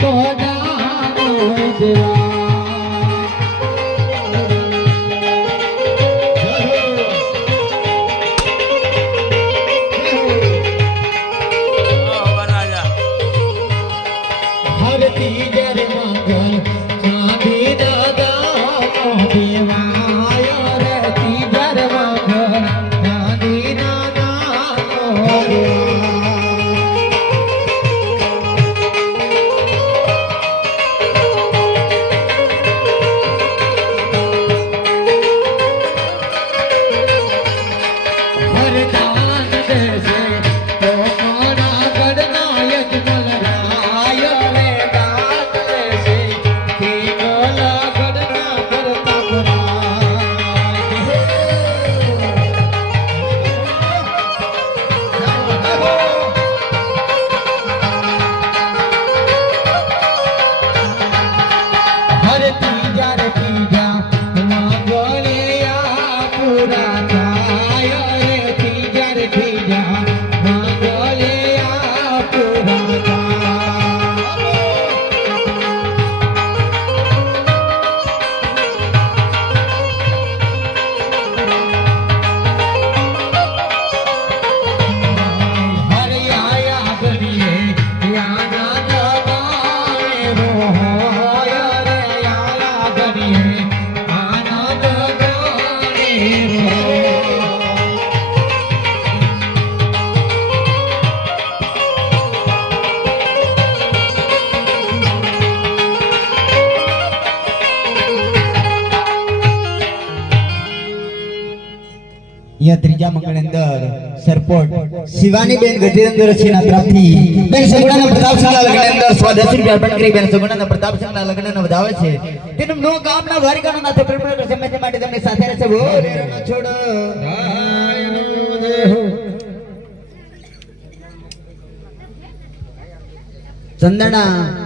તો દાનો દેવાય અહીંયા ત્રીજા મંગળ અંદર, સરપોટ શિવાની બેન ગજેન્દ્ર સિંહ ના તરફથી. બેન, સગુણાના પ્રતાપશાળા લગ્ન અંદર સો રૂપિયા અર્પણ કરી બેન, સગુણાના પ્રતાપશાળા લગ્ન વધાવે છે. તેનું નો ગામના વારિકાનો નાથે પ્રેમ મેં માટે તમને સાથે રહેશે. રણો છોડો. ચંદના